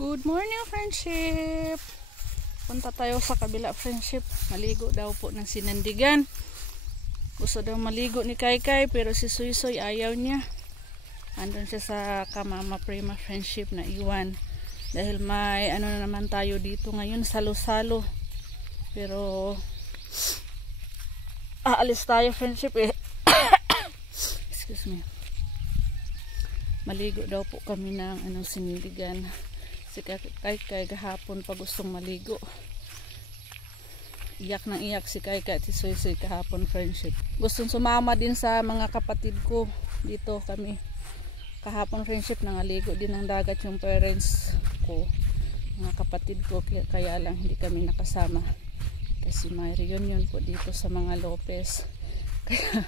Good morning, friendship. Punta tayo sa kabila, friendship. Maligo daw po ng sinandigan. Gusto daw maligo ni Kai pero si Suisoy ayaw niya. Andun siya sa Kamama Prima, friendship, na iwan. Dahil may ano na naman tayo dito ngayon, salo-salo. Pero aalis tayo, friendship eh. Excuse me. Maligo daw po kami ng sinandigan. Si Kai kahapon pa gustong maligo. Iyak nang iyak si Kai at si Suisoy kahapon, friendship. Gustong sumama din sa mga kapatid ko. Dito kami kahapon, friendship, nangaligo din ng dagat yung parents ko, mga kapatid ko, kaya lang hindi kami nakasama kasi may reunion po dito sa mga Lopez. Kaya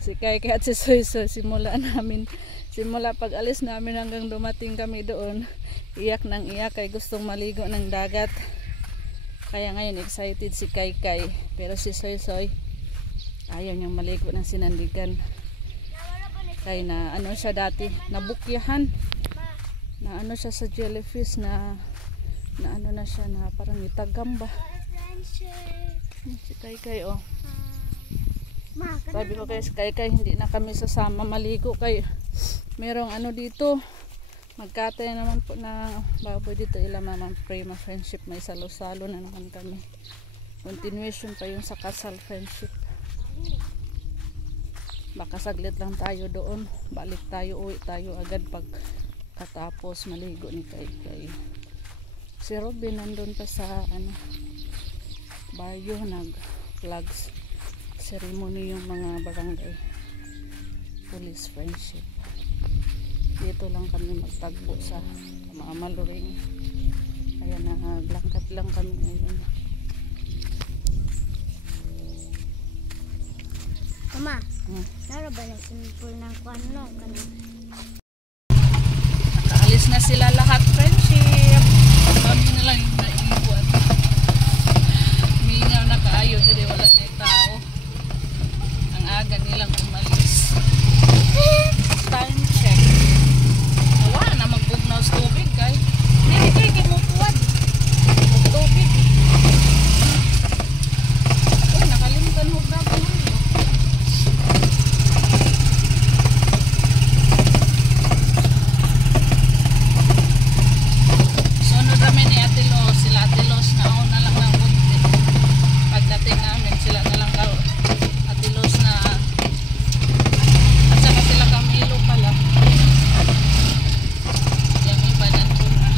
si Kai at si Suisoy simula pag alis namin hanggang dumating kami doon, iyak nang iyak kay gustong maligo ng dagat. Kaya ngayon excited si Kai, pero si Suisoy ayaw niyang maligo ng sinandigan. Kaya na ano siya dati, nabukyahan, na ano siya sa jellyfish, na ano na siya, na parang itagamba. Si Kai oh. Sabi ko kay Kai hindi na kami sasama maligo kay merong ano dito, magkatay naman po na baboy dito, Kamama Prima, friendship. May salo-salo na naman kami. Continuation pa yung sa kasal, friendship. Baka saglit lang tayo doon, balik tayo, uwi tayo agad pag katapos maligo ni Kai. Si Robin nandun pa sa baryo, nag-flags ceremony yung mga barangay police, friendship. Dito lang kami magtagbo sa mga maluring, kaya naglangkat lang kami ngayon. Mama, naro ba na simple ng kwano? Nakaalis na sila lahat, friendship. Kami na lang yung naiiwan. Mingaw na kaayo, dili wala na yung tao. Ang aga nilang umalis. Time check. Wala na magbugnaw sa tubig, kay. Hindi kay mukuwad. Tubig. Uy, nakalimutan ho na po. Sunod kami ni Ate Los. Sila Ate Los na ako na lang ng bunti. Pagdating namin, sila na lang Ate Los na at saka sila Camilo pala. Yung iba nandun na.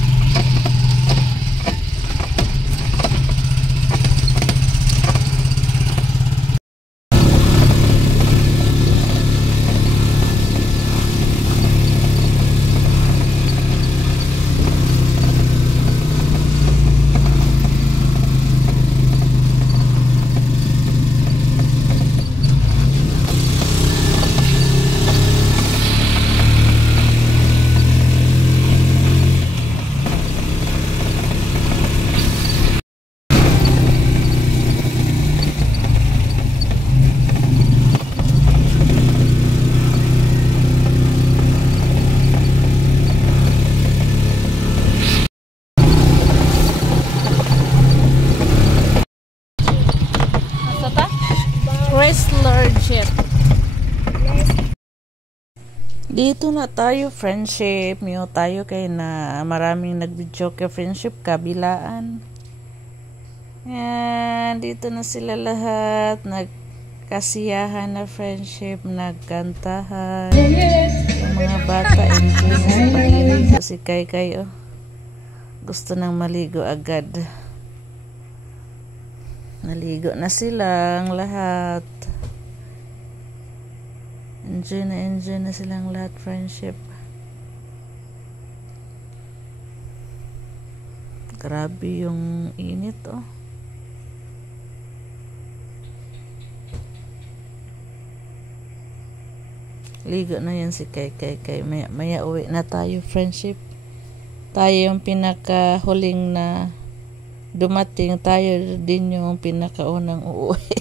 Chrysler Jet. Dito na tayo, friendship. Miyo tayo kay na maraming nag-video kay friendship kabilaan. Yan, dito na sila lahat. Nagkasiyahan na, friendship. Nagkantahan. Yung mga bata enjoy na sa pagliligo. Si Kai oh. Gusto nang maligo agad. Naligo na silang lahat. Enjoy na silang lahat, friendship. Grabe yung init oh. Ligo na yan si Kai. Maya uwi na tayo, friendship. Tayo yung pinakahuling na dumating, tayo din yung pinakaunang uuwi.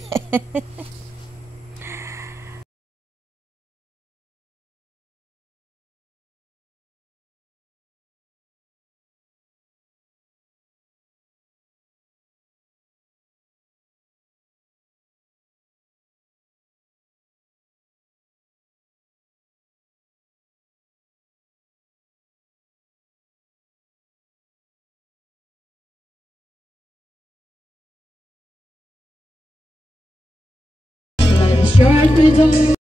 short with all.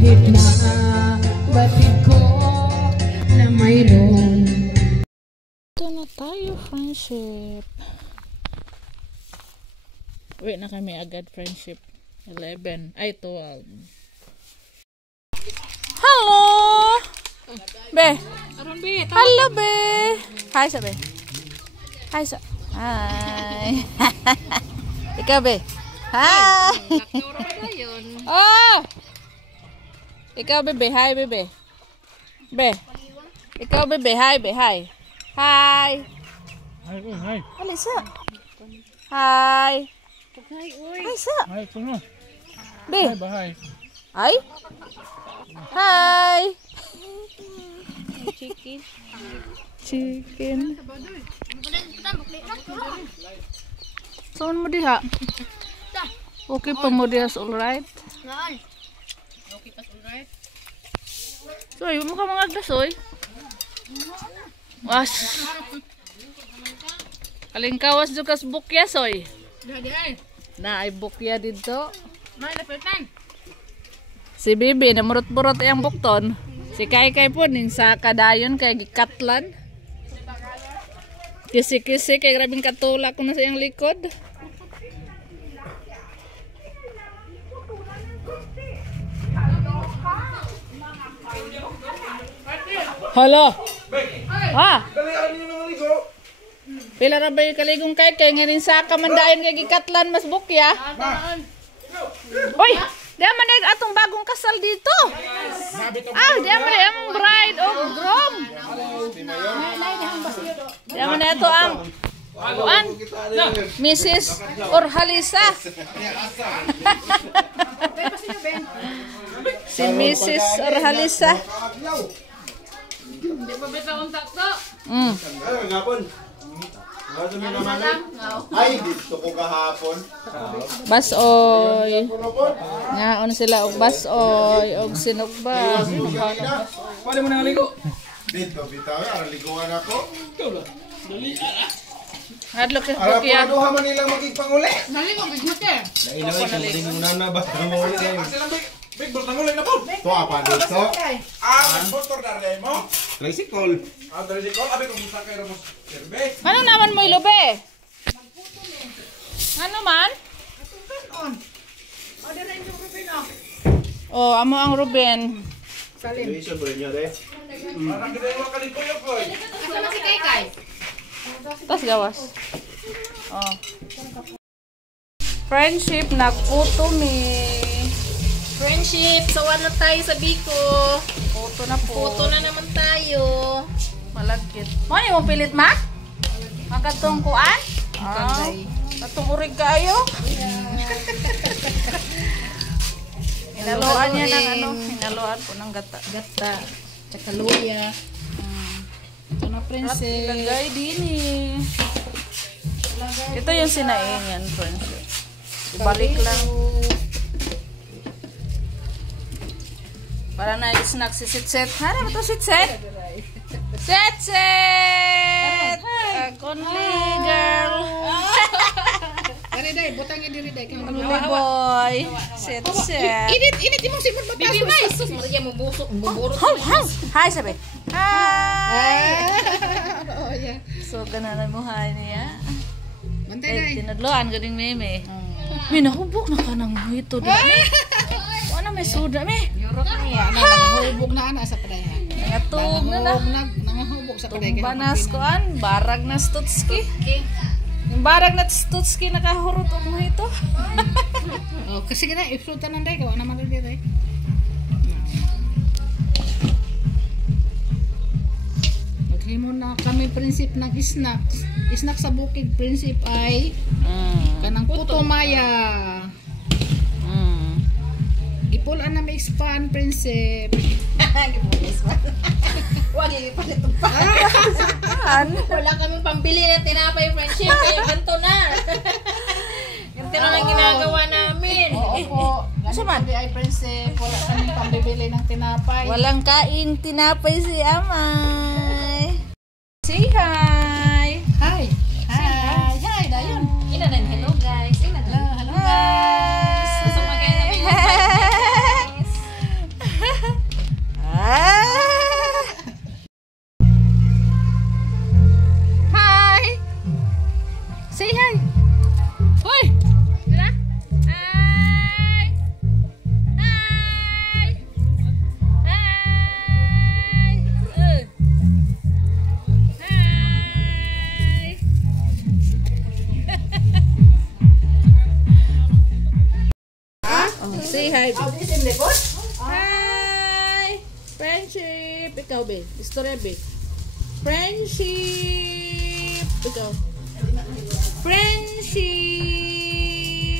Kahit na batid ko na mayroon. Ito na tayo, friendship. Uwi na kami agad, friendship. 11. Ay, 12. Hello! Be! Hello, be! Hi, sa be. Hi, sa. Hi! Ikaw, be. Hi! Oh! Ikaw, bebe. Hi, bebe. Be. Ikaw, bebe. Hi, be. Hi. Hi. Hi. Alisa. Hi. Hi, uy. Alisa. Hi, puno. Be. Hi, bahay. Hi. Hi. Chicken. Chicken. Saan mo diha? Okay pa mo diha, alright? Naan. Soy, mo ka mga gasoy. Was. Kalingkawas jukas bukya, soy. Na ay bukya dito. Si Bibi na murot-murot ang bukton. Si Kai po ning sa kadayon kay gikatlan. Kisi-kisi kay grabing katulak ko na sa iyang likod. Hala. Ha? Pila ra ba yung kaligong kay nga rin sa kamandayon kay gikatlan mas bukya. Oy, diyan man yung atong bagong kasal dito. Ah, diyan man yung bride of groom. Diyan man ito ang kuan, Mrs. Orhalisa. Si Mrs. Orhalisa. Hindi pa bita untak to. Ay, gapon. Ay, dito ko kahapon. Basoy. Ngaon sila og basoy og sinugba. Pwede mo nang ligo. Dito, bitaw, araliguan ako. Hadlok kay Ara Bukya. po duha man nila magigpanguli. Naligo, bigmot eh. Nainawin na ba? Namuli kayo. Big ball tangulay na po. Ito apa dito? Motor na rin mo. Tricycle. Tricycle. Abi kung sa kayo mo. Serbe. Ano naman mo ilobe? Ano man? Oh, amo ang Ruben. Luisa bro niya de. Parang ganda yung kalingkoy ko. Kasama si Kai. Tas gawas. Oh. Friendship nagputo mi. Friendship, sawa na tayo sa Biko. Puto na po. Photo na naman tayo. Malagkit. Mo ni mo pilit ma? Magatong kuan? Ah. Atong urig kayo. Hinaluan niya ng ano, hinaluan po ng gata. Gata. Tsaka luya. Ito na, At princess. ilagay din Ito yung sinaingan, princess. Ibalik lang. Para na snack si Sitset. Hanap ba ito, Sitset? Sitset! Konli girl. Dari day, butang diri day. Konli boy. Sitset. Init imong simot batas. Bibi may sus Maria mo busok buburo. Hi, sabi. Hi! Oh, yeah. So, gananan mo hi niya. Bantay day. Tinadloan ganing meme. May nahubog na ka ng ito dami. Wala may suda me. Yorok na ya. Nangahubog na ana sa paday ha. Natug na na. Nangahubog sa paday. Banas koan, barag na stutski. Yung barag na stutski nakahurot mo ito. Oh, kasi gina ifrutan nan day ko na man day. Maghimo na kami prinsip ng snack. Snack sa bukid prinsip ay kanang puto maya. Ipulan na may span prinsip. Wag ipalit pa. Wala kami pambili ng tinapay friendship kaya ganto na. Ganito na lang ginagawa namin. Oo po. Kasi man ay prinsip wala kami pambibili ng tinapay. Walang kain tinapay si Amay. Say hi. Hi. Hi. Hi dayon. Ina na hello guys. Ina na. Hello guys. Gusto magayon namin ng guys. Hi. Say hi. Hoy. Dira. Hi. Hi. Hi. Hi. Oh, say hi. Hi. Friendship. Ikaw, be. Istorya, be. Friendship. Ikaw. Friendship.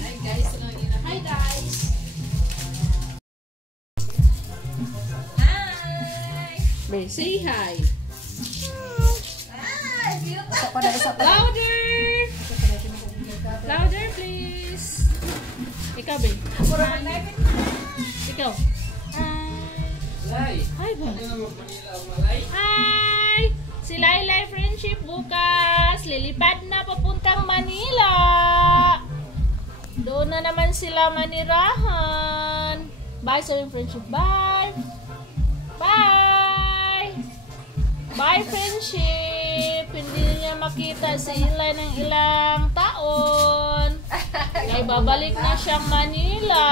Hi guys. Hi guys. Hi. Be, say hi. Hi. Louder. Louder, please. Ikaw, be. Ikaw. Hi. Hi, ba? Hi. Si Laylay Friendship bukas. Lilipad na papuntang Manila. Doon na naman sila manirahan. Bye, sorry, Friendship. Bye. Bye. Bye, Friendship. Hindi niya makita si Ilay ng ilang taon. Ay, babalik na siyang Manila.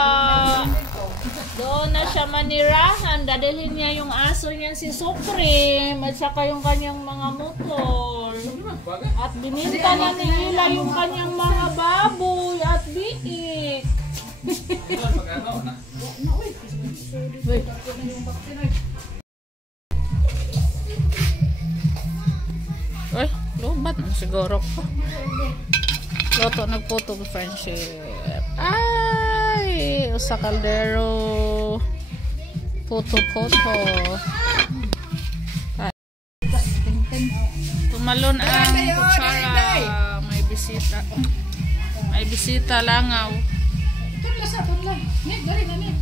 Doon na siya manirahan. Dadalhin niya yung aso niya si Supreme at saka yung kanyang mga motor. At bininta na ni Ila yung kanyang mga baboy at biik. Wait. Ay, lubat na siguro ko. Loto nagputo friendship. Ay, usa kaldero. Puto. Tumalon ang kutsara. May bisita. May bisita langaw. Tudla. Nek gari na nek.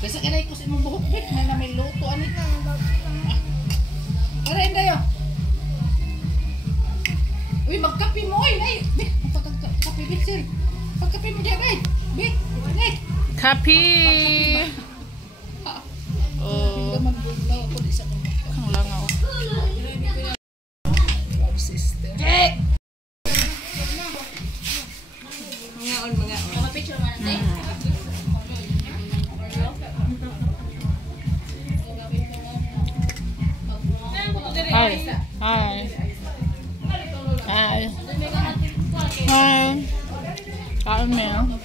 Basta kanay ko sa imong buhok bit may na may luto ani. Aray dayo. Uy, magkape mo oy, nay. Bit, magkape bit sir. Pagkape mo diyan ay. Bit, nay. Kapi. Oh, Gaman bulaw ako di sa kanya. ang langaw. Sister. Mga picture man natin. Hi. Hi. Hi. Kain mo.